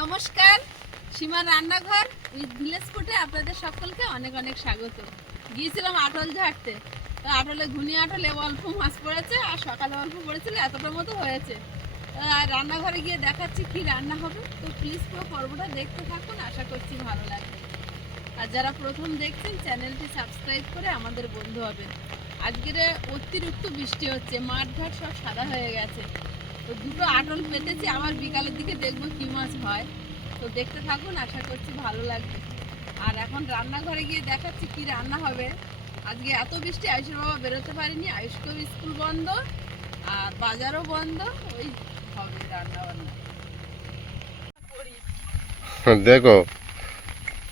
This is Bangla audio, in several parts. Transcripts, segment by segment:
নমস্কার, সীমার রান্নাঘর উইথ ভিলেজ ফুটে আপনাদের সকলকে অনেক অনেক স্বাগত। গিয়েছিলাম আটল ঝাড়তে। তো আটলে ঘুনি আটলে অল্প মাছ পড়েছে আর সকালে অল্প পড়েছিল এতটা মতো হয়েছে। রান্নাঘরে গিয়ে দেখাচ্ছি কি রান্না হবে। তো প্লিজ পুরো পর্বটা দেখতে থাকুন, আশা করছি ভালো লাগবে। আর যারা প্রথম দেখছেন, চ্যানেলটি সাবস্ক্রাইব করে আমাদের বন্ধু হবেন। আজকের অতিরিক্ত বৃষ্টি হচ্ছে মাঠ ঘাট সব সাদা হয়ে গেছে। তো দুটো আটল পেতেছি, আবার বিকালের দিকে দেখব কি মাছ হয়। তো দেখতে থাকুন, আশা করছি ভালো লাগবে। আর এখন রান্নাঘরে গিয়ে দেখাচ্ছি কি রান্না হবে। আজকে এত বৃষ্টি, আয়ুষের বাবা বেরোতে পারিনি। আয়ুষকেও স্কুল বন্ধ, আর বাজারও বন্ধ, ওই হবে রান্না বান্না দেখো,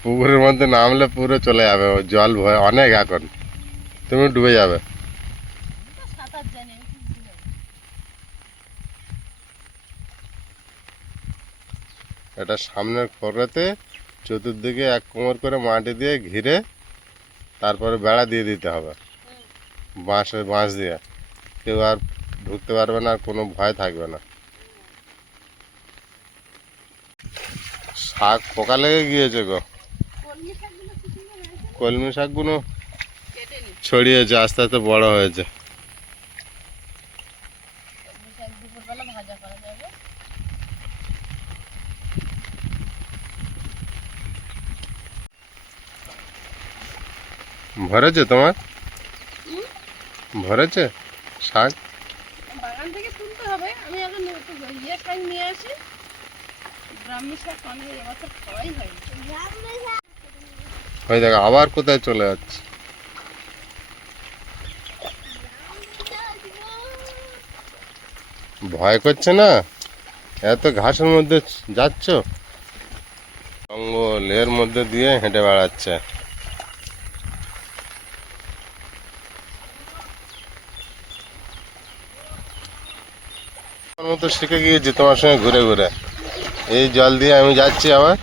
পুকুরের মধ্যে নামলে পুরো চলে যাবে জল ভয়, অনেক এখন। তুমি ডুবে যাবে। এটা সামনের খোরাতে চতুর্দিকে এক কোমর করে মাটি দিয়ে ঘিরে তারপরে বেড়া দিয়ে দিতে হবে। বাঁশে বাঁশ দিয়ে। কেউ আর ঢুকতে পারবে না আর কোনো ভয় থাকবে না। শাক পোকা লেগে গিয়েছে গো। কলমি শাকগুলো ছড়িয়েছে আস্তে আস্তে বড় হয়েছে কলমি শাক দুপুরবেলা ভাজা করা যাবে ভরেছে তোমার? ভরেছে? শাক? বাগান থেকে তুলতে হবে। আমি এখন ইয়ে শাক নিয়ে আসি। ব্রাহ্মী শাক অনেক এবছর খাওয়াই হয় ওই দেখো আবার কোথায় চলে যাচ্ছে? ভয় করছে না? এত ঘাসের মধ্যে যাচ্ছ? জঙ্গল এর মধ্যে দিয়ে হেঁটে বেড়াচ্ছে। মতো শিখে গিয়েছি তোমার সঙ্গে ঘুরে ঘুরে। এই জল দিয়ে আমি যাচ্ছি আবার।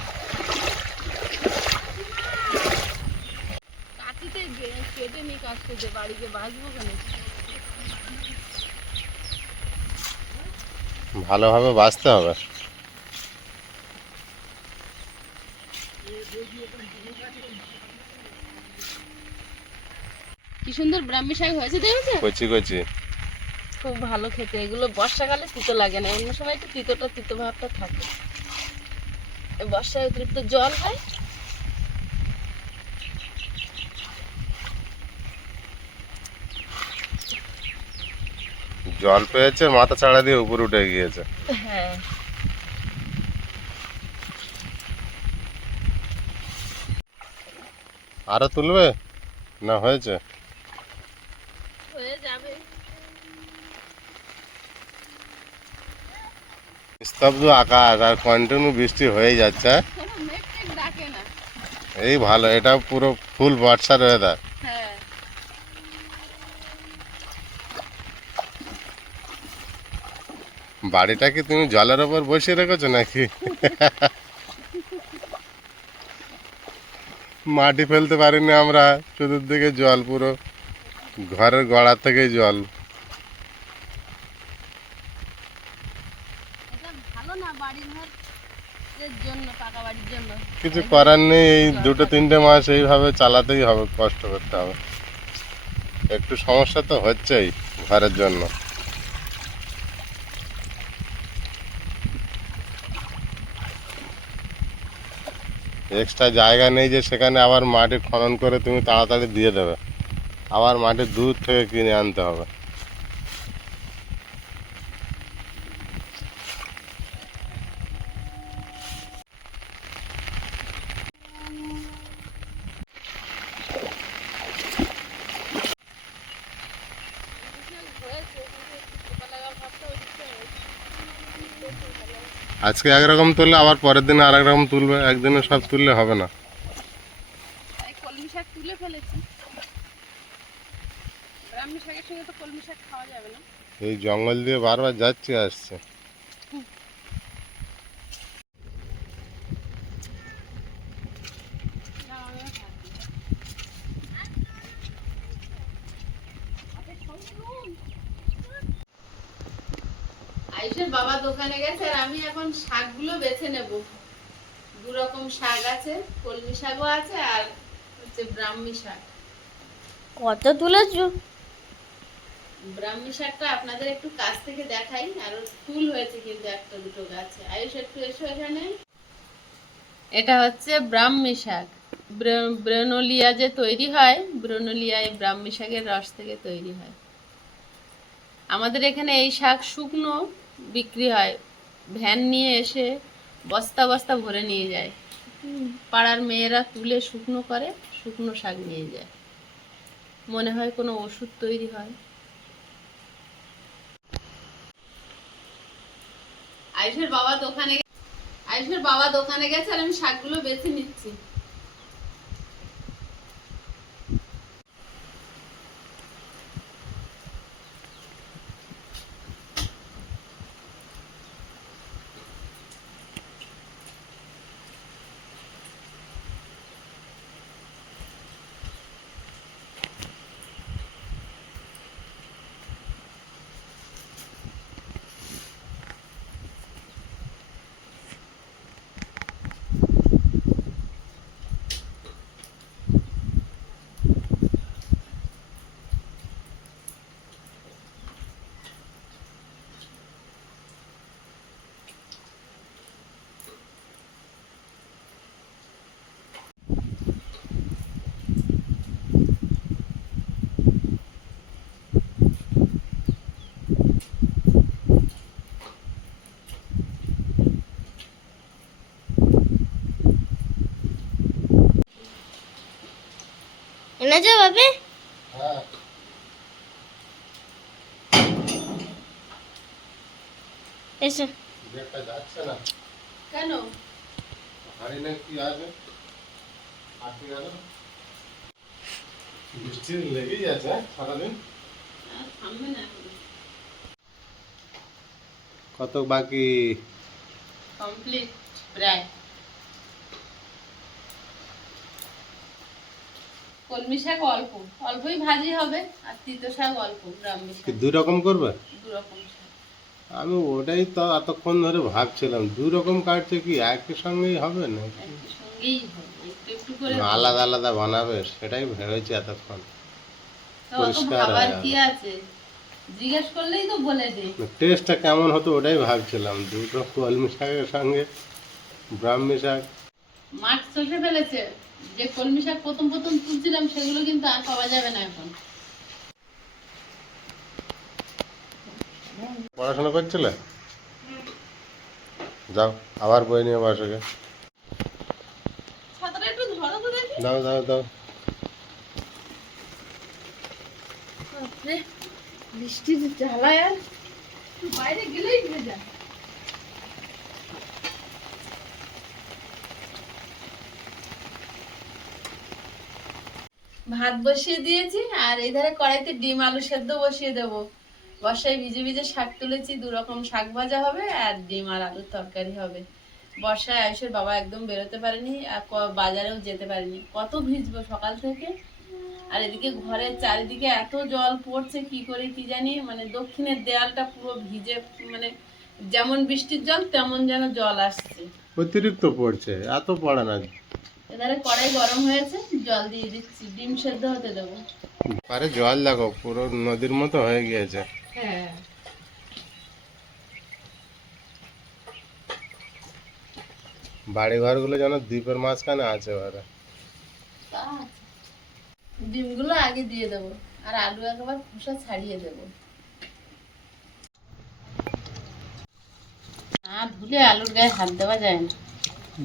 ভালোভাবে বাঁচতে হবে। কি সুন্দর ব্রাহ্মী শাক হয়েছে দেখেছ? কচি কচি। খুব ভালো খেতে এগুলো বর্ষাকালে তিতো লাগে না অন্য সময় একটু তিতোটা তিতো ভাবটা থাকে। বর্ষায় অতিরিক্ত জল হয়। জল পেয়েছে মাথা ছাড়া দিয়ে উপরে উঠে গিয়েছে। হ্যাঁ। আরও তুলবে? না হয়েছে হয়ে যাবে স্তব্ধ আকাশ আর কন্টিনিউ বৃষ্টি হয়ে যাচ্ছে। এই ভালো, এটা পুরো ফুল বর্ষার ওয়েদার বাড়িটা কি তুমি জলের ওপর বসিয়ে রেখেছো নাকি? মাটি ফেলতে পারিনি আমরা, চতুর্দিকে জল পুরো, ঘরের গড়া থেকে জল এটা ভালো না বাড়ি ঘর এর জন্য পাকা বাড়ির জন্য কিছু করার নেই, এই দুটো, তিনটে মাস এইভাবে চালাতেই হবে, কষ্ট করতে হবে। একটু সমস্যা তো হচ্ছেই ঘরের জন্য। এক্সট্রা জায়গা নেই যে সেখানে আবার মাটি খনন করে তুমি তাড়াতাড়ি দিয়ে দেবে। আবার মাটি দূর থেকে কিনে আনতে হবে হয়েছে কিন্তু একটু পোকা লাগার ভাবটা ওদিকটা হয়েছে। আজকে একরকম তুললে আবার পরের দিনে আর রকম তুলবে একদিনে সব তুললে হবে না। কলমি শাক তুলে ফেলেছি। ব্রাহ্মী শাকের সঙ্গে তো কলমি শাক খাওয়া যাবে না। এই জঙ্গল দিয়ে বারবার যাচ্ছে আসছে আয়ুষের বাবা দোকানে গেছে আর আমি এখন শাকগুলো বেছে নেব রকম শাক আছে কলমি শাকও আছে আর হচ্ছে ব্রাহ্মী শাক। কত তুলেছো? ব্রাহ্মী শাকটা আপনাদের একটু কাছ থেকে দেখাই আর ফুল হয়েছে কিন্তু একটা দুটো গাছে। আয়ুষ একটু এসো এখানে। এটা হচ্ছে ব্রাহ্মী শাক। ব্র- ব্রনোলিয়া যে তৈরি হয় ব্রনোলিয়া এই ব্রাহ্মী শাকের রস থেকে তৈরি হয়। আমাদের এখানে এই শাক শুকনো বিক্রি হয়। ভ্যান নিয়ে এসে বস্তা বস্তা ভরে নিয়ে যায়। পাড়ার মেয়েরা তুলে শুকনো করে, শুকনো শাক নিয়ে যায়। মনে হয় কোনো ওষুধ তৈরি হয়। আয়ুষের বাবা দোকানে আয়ুষের বাবা দোকানে গেছে আর আমি শাকগুলো বেছে নিচ্ছি। এনেছো বাপি হ্যাঁ এসো। গেটটা যাচ্ছে না কেন? হাড়ি না কি আছে? আটকে গেল। বৃষ্টি লেগেই আছে সারাদিন। আর থামবে না এখন। কত বাকি? কমপ্লিট প্রায়। কলমি শাক অল্প। অল্পই ভাজি হবে আর তিতো শাক অল্প ব্রাহ্মী কি শাক দুই রকম করবে? দু রকম আমি ওটাই তো এতক্ষণ ধরে ভাবছিলাম দুই রকম কাটছে কি একই সঙ্গেই হবে না সঙ্গেই হবে একটু একটু করে আলাদা আলাদা বানাবে সেটাই ভেবেছি এতক্ষণ। পরিষ্কার কি আছে? জিজ্ঞেস করলেই তো বলে দে। টেস্টটা কেমন হতো ওটাই ভাবছিলাম দুটো কলমি শাকের সঙ্গে ব্রাহ্মী শাক। মাঠ চষে ফেলেছে? যে কলমি শাক প্রথম প্রথম তুলছিলাম সেগুলো কিন্তু আর পাওয়া যাবে না এখন। পড়াশোনা করছিলে? যাও আবার বই নিয়ে বসে ছাতাটা একটু ধরো তো দাও দাও দাও। বৃষ্টির জ্বালায় আর বাইরে গেলেই ভেজা ভাত বসিয়ে দিয়েছি, আর এই ধারে কড়াইতে ডিম আলু সেদ্ধ বসিয়ে দেবো। বর্ষায় ভিজে ভিজে শাক তুলেছি, দু রকম শাক ভাজা হবে আর ডিম আর আলুর তরকারি হবে। বর্ষায় আয়ুষের বাবা একদম বেরোতে পারেনি, আর বাজারেও যেতে পারেনি। কত ভিজবো সকাল থেকে? আর এদিকে ঘরের চারিদিকে এত জল পড়ছে, কি করে কি জানি মানে দক্ষিণের দেয়ালটা পুরো ভিজে মানে যেমন বৃষ্টির জল, তেমন যেন জল আসছে। অতিরিক্ত পড়ছে, এত পড়ে না। এধারে কড়াই গরম হয়েছে জল দিয়ে দিচ্ছি ডিম সেদ্ধ হতে দেবো। পারে জল দেখো পুরো নদীর মতো হয়ে গিয়েছে। হ্যাঁ। বাড়ি ঘরগুলো যেন দ্বীপের মাঝখানে আছে আছে। ডিমগুলো আগে দিয়ে দেবো আর আলু একবার খোসা ছাড়িয়ে দেবো। আর ধুলে আলুর গায়ে হাত দেওয়া যায় না।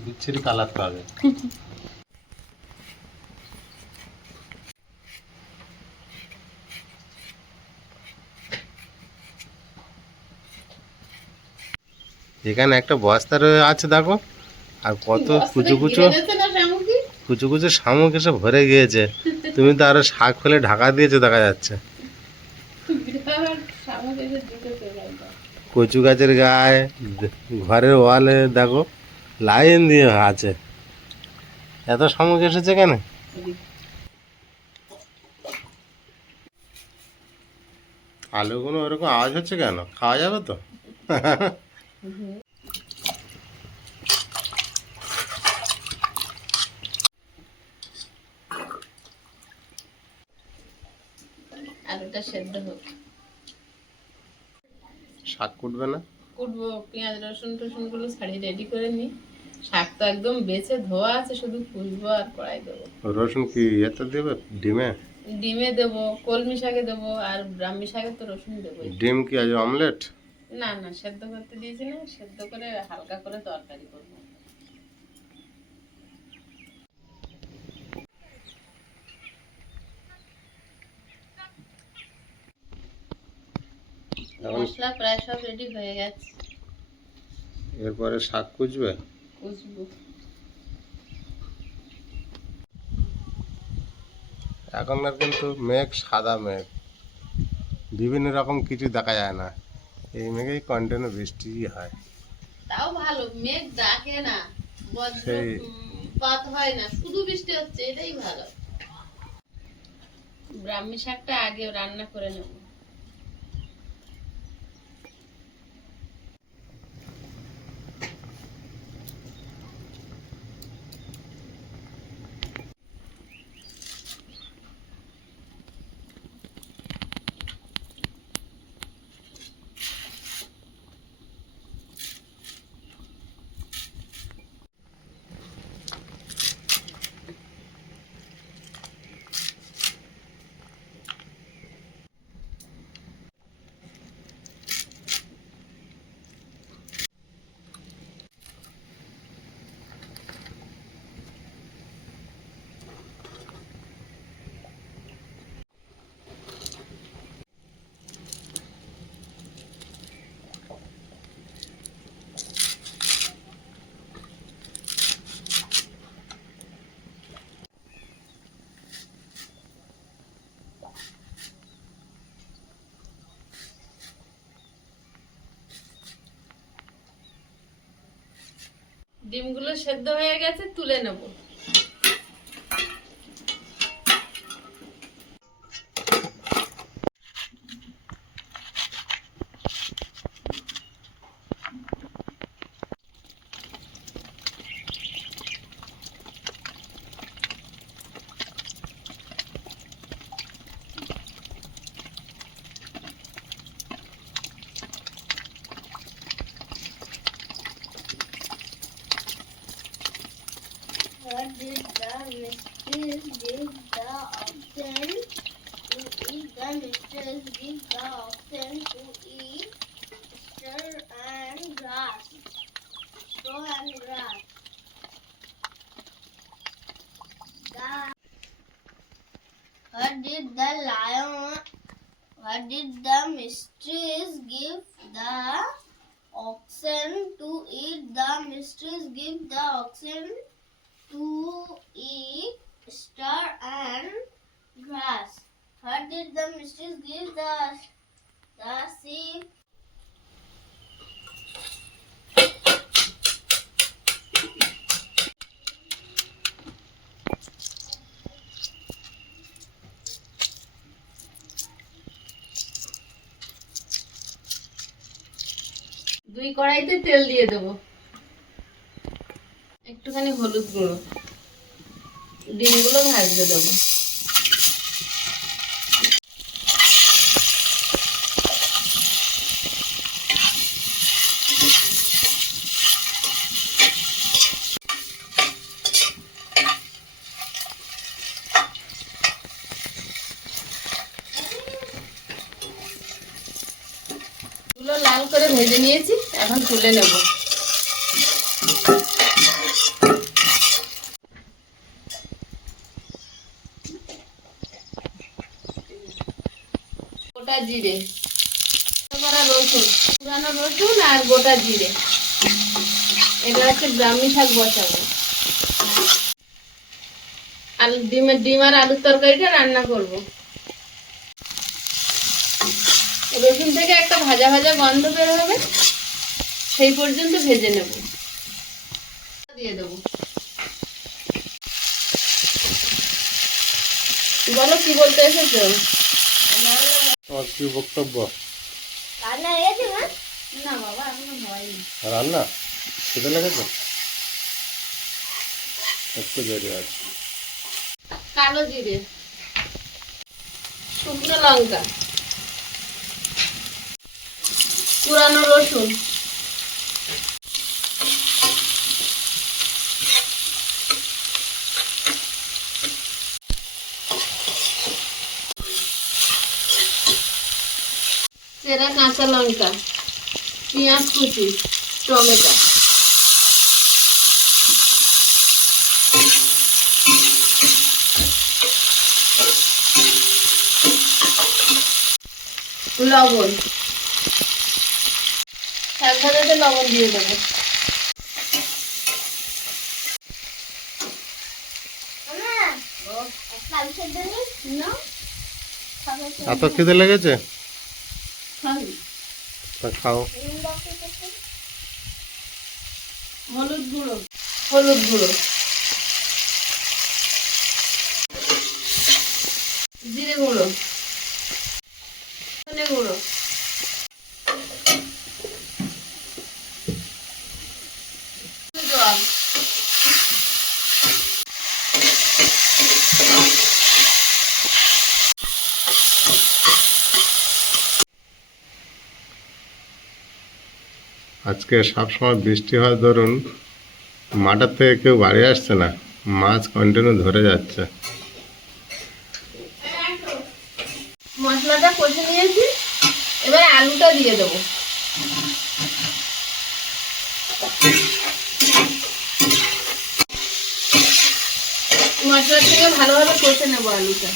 বিচ্ছিরি কালার পাবে। এখানে একটা বস্তা রয়ে আছে দেখো। আর কত কুচু কুচু? কুচু কুচু শামুক এসে ভরে গিয়েছে। তুমি তো আরও শাক ফেলে ঢাকা দিয়েছ দেখা যাচ্ছে। কচু গাছের গায়ে ঘরের ওয়ালে দেখো লাইন দিয়ে আছে। এত শামুক এসেছে কেন? আলুগুলো ওরকম আওয়াজ হচ্ছে কেন? খাওয়া যাবে তো? Mm-hmm. শাক কুটবে না? কুটবো পেঁয়াজ রসুন টসুনগুলো ছাড়িয়ে রেডি করে নি শাক তো একদম বেছে ধোয়া আছে শুধু কুটবো আর কড়াই দেবো। রসুন কি এতে দেবে? ডিমে? ডিমে দেবো কলমি শাকে দেবো আর ব্রাহ্মী শাকে তো রসুন দেবো ডিম কি আজ অমলেট? না না সেদ্ধ করতে দিয়েছি না সেদ্ধ করে হালকা করে তরকারি করব। মশলা প্রায় সব রেডি হয়ে গেছে। এরপরে শাক কুচবে? কুচবো। এখনকার কিন্তু মেঘ সাদা মেঘ। বিভিন্ন রকম কিছু দেখা যায় না। এই মেঘেই কন্টিনিউ বৃষ্টি হয়। তাও ভালো মেঘ ডাকে না বজ্র পাত হয় না শুধু বৃষ্টি হচ্ছে এটাই ভালো। ব্রাহ্মী শাকটা আগে রান্না করে নেব। ডিমগুলো সেদ্ধ হয়ে গেছে তুলে নেব What did the mistress give the oxen to eat? The mistress give the oxen to eat straw and grass. Straw and grass. The what did the lion? What did the mistress give the oxen to eat? The mistress give the oxen to eat star and grass. did the mistress give the dasi? দুই কড়াইতে তেল দিয়ে দেবো। একটুখানি হলুদ গুঁড়ো। ডিমগুলো ভাজতে দেবো। লাল করে ভেজে নিয়েছি, এখন তুলে নেব। গোটা জিরে করা রসুন, পুরানো রসুন আর গোটা জিরে। এটা হচ্ছে ব্রাহ্মী শাক বসাবো। আলু ডিমের, ডিম আর আলুর তরকারিটা রান্না করব। রসুন থেকে একটা ভাজা ভাজা গন্ধ বের হবে সেই পর্যন্ত ভেজে নেব। দিয়ে দেবো। বলো কি বলতে এসেছ? তোমার কি বক্তব্য? রান্না হয়েছে মা? না বাবা এখনও হয়নি। রান্না? খেতে লেগেছে? একটু দেরি আছে কালো জিরে শুকনো লঙ্কা। পুরানো রসুন। চেরা কাঁচা লঙ্কা পেঁয়াজ কুচি টমেটো। লবণ। ভাজাতে লবণ দিয়ে দেবো। খিদে লেগেছে? খাও। হলুদ গুঁড়ো হলুদ গুঁড়ো। জিরে গুঁড়ো ধনে গুঁড়ো জল আজকে সবসময় বৃষ্টি হওয়ার ধরুন মাঠের থেকে কেউ বাড়ি আসছে না। মাছ কন্টিনিউ ধরে যাচ্ছে। মশলাটা কষে নিয়েছি, এবার আলুটা দিয়ে দেবো। মশলার থেকে ভালোভাবে কষে নেব আলুটা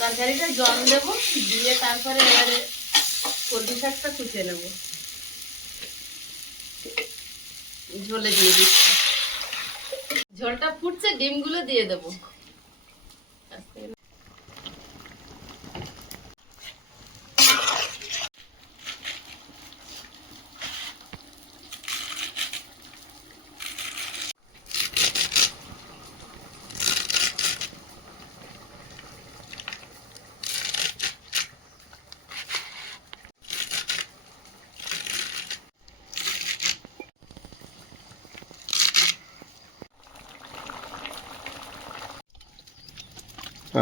তরকারিটা জল দেবো দিয়ে তারপরে এবারে কলমি শাকটা কুচিয়ে নেব। ঝোলে দিয়ে দিচ্ছি। ঝোলটা ফুটছে ডিমগুলো দিয়ে দেবো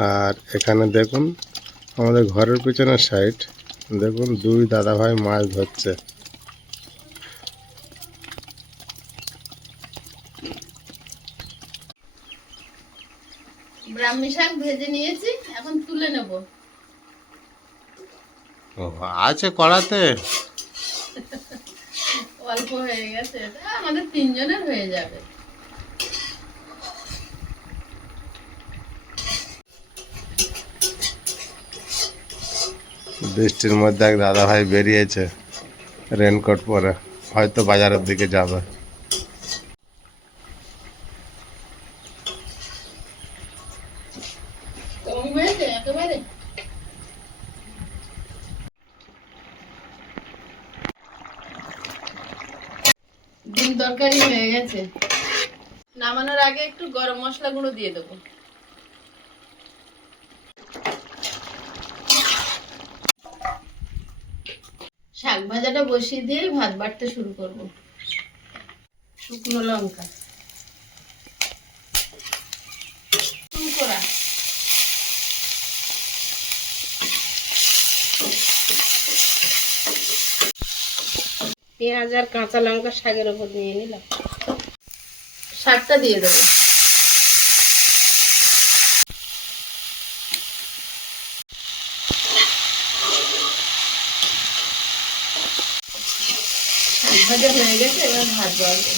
আর এখানে দেখুন আমাদের ঘরের পিছনের সাইড দেখুন দুই দাদা ভাই মাছ ধরছে। ব্রাহ্মী শাক ভেজে নিয়েছি এখন তুলে নেব। ও আছে কড়াতে? অল্প হয়ে গেছে আমাদের তিনজনের হয়ে যাবে। বৃষ্টির মধ্যে এক দাদা ভাই বেরিয়েছে রেনকোট পরে। হয়তো বাজারের দিকে যাবে। ডিম তরকারি হয়ে গেছে। নামানোর আগে একটু গরম মশলা গুঁড়ো দিয়ে দেবো। শাক ভাজাটা বসিয়ে দিয়ে ভাত বাড়তে শুরু করব। শুকনো লঙ্কা। করা পেঁয়াজ আর কাঁচা লঙ্কা শাকের ওপর নিয়ে নিলাম। শাকটা দিয়ে দেবো শাক ভাজা হয়ে গেছে এবার ভাত বাড়বে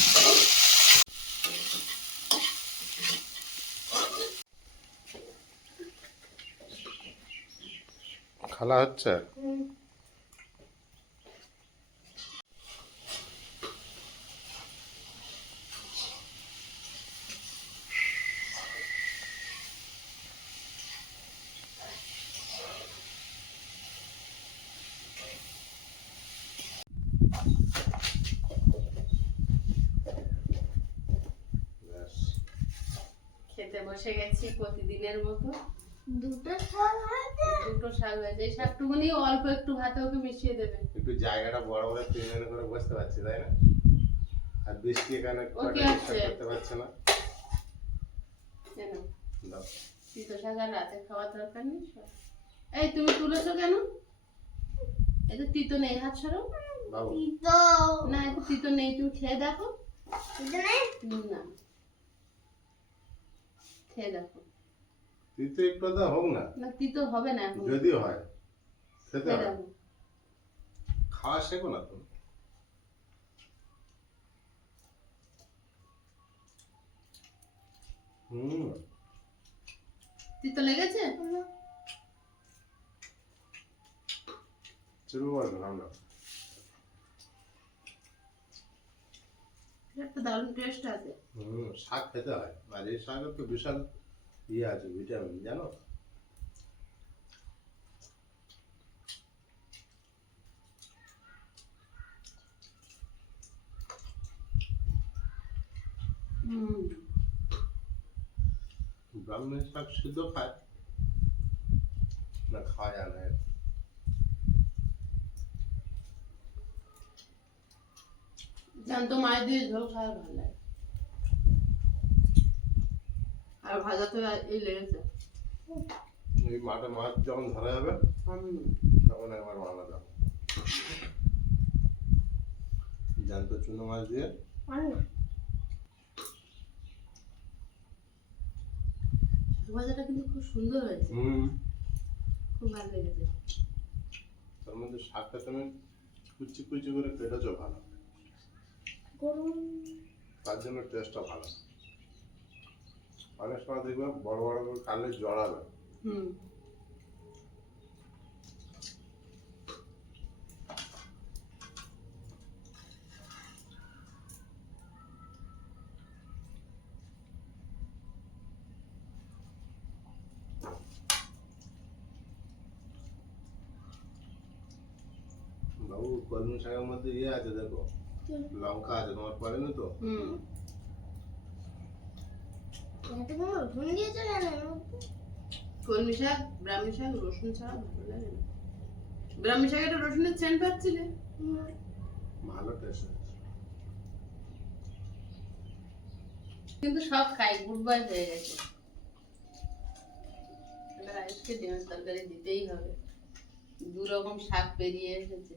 খালা হচ্ছে খেতে বসে গেছি প্রতিদিনের মতো দুটো শাক আছে দুটো শাক হয়েছে এই শাকটুকুনি অল্প একটু ভাতে ওকে মিশিয়ে দেবে। একটু জায়গাটা বড় বড় তিনজন করে বসতে পারছি তাই না? আর বৃষ্টি এখানে? করতে পারছে না। তিতো শাক আর রাতে খাওয়ার দরকার নেই এই তুমি তুলেছো কেন? এটা তিতো নেই হাত সরো। বাবু। তিতো। না তিতো নেই তুমি খেয়ে দেখো। না। খেয়ে দেখো। তিতো একটু তো হোক না। না তিতো হবে না এখন। যদি হয় খেতে হয়। দেখো খাওয়া শেখো না তুমি হুম। তিতো লেগেছে? চুরু মারবে আমরা একটা দারুণ টেস্ট আছে। হুম শাক খেতে হয়। আর এই শাকের তো বিশাল। ইয়ে আছে ভিটামিন জানো? হুম ব্রাহ্মণের শাক সিদ্ধ খায়? না, খায় আর না জ্যান্ত মাছ দিয়ে ঝোল খাওয়া ভালো লাগে। আর ভাজা তো এই লেগেছে। এই মাঠে মাছ যখন ধরা যাবে তখন একবার ভালো যাবে জ্যান্ত চুনো মাছ দিয়ে। ভাজাটা কিন্তু খুব সুন্দর হয়েছে। হুম। খুব ভালো লেগেছে। তার মধ্যে শাকটা তুমি কুচি কুচি করে কেটেছো ভালো। গরম। তার জন্য টেস্টটা ভালো। অনেক সময় দেখবে বড় বড় করে কালে জড়াবে। হুম। বাবু কলমি শাকের মধ্যে ইয়ে আছে দেখো। লঙ্কা আছে তোমার পড়েনি তো? হুম এত কোনো রসুন দিয়েছে কেন? কলমি শাক ব্রাহ্মী শাক রসুন ছাড়া ভালো লাগে না। ব্রাহ্মী শাক একটা রসুনের সেন্ট পাচ্ছিলে? ভালো টেস্ট কিন্তু সব খাই গুড বাই হয়ে গেছে। এবার আজকে ডিমের তরকারি দিতেই হবে। দু রকম শাক পেরিয়ে এসেছে।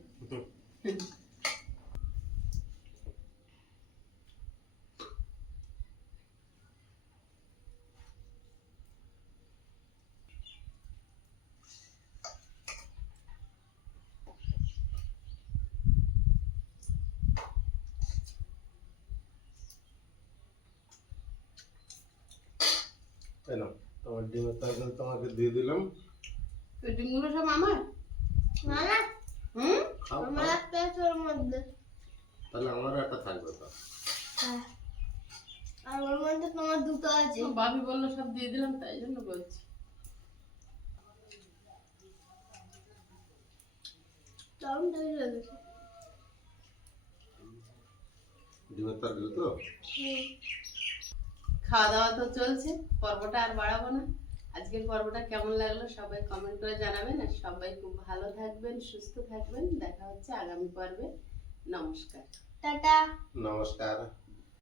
তাই না? তোমার ডিমের তরকারি তোমাকে দিয়ে দিলাম। তো ডিমগুলো সব আমার? না হুম? আমার। একটা ওর মধ্যে। তাহলে আমারও একটা থাকবে তো। হ্যাঁ। আর ওর মধ্যে তোমার দুটো আছে। বাবি বলল সব দিয়ে দিলাম তাই জন্য বলছি। ডিমের তরকারি তো? হুম। খাওয়া দাওয়া তো চলছে পর্বটা আর বাড়াবো না। আজকের পর্বটা কেমন লাগল সবাই কমেন্ট করে জানাবেন আর সবাই খুব ভালো থাকবেন সুস্থ থাকবেন। দেখা হচ্ছে আগামী পর্বে। নমস্কার। টাটা। নমস্কার।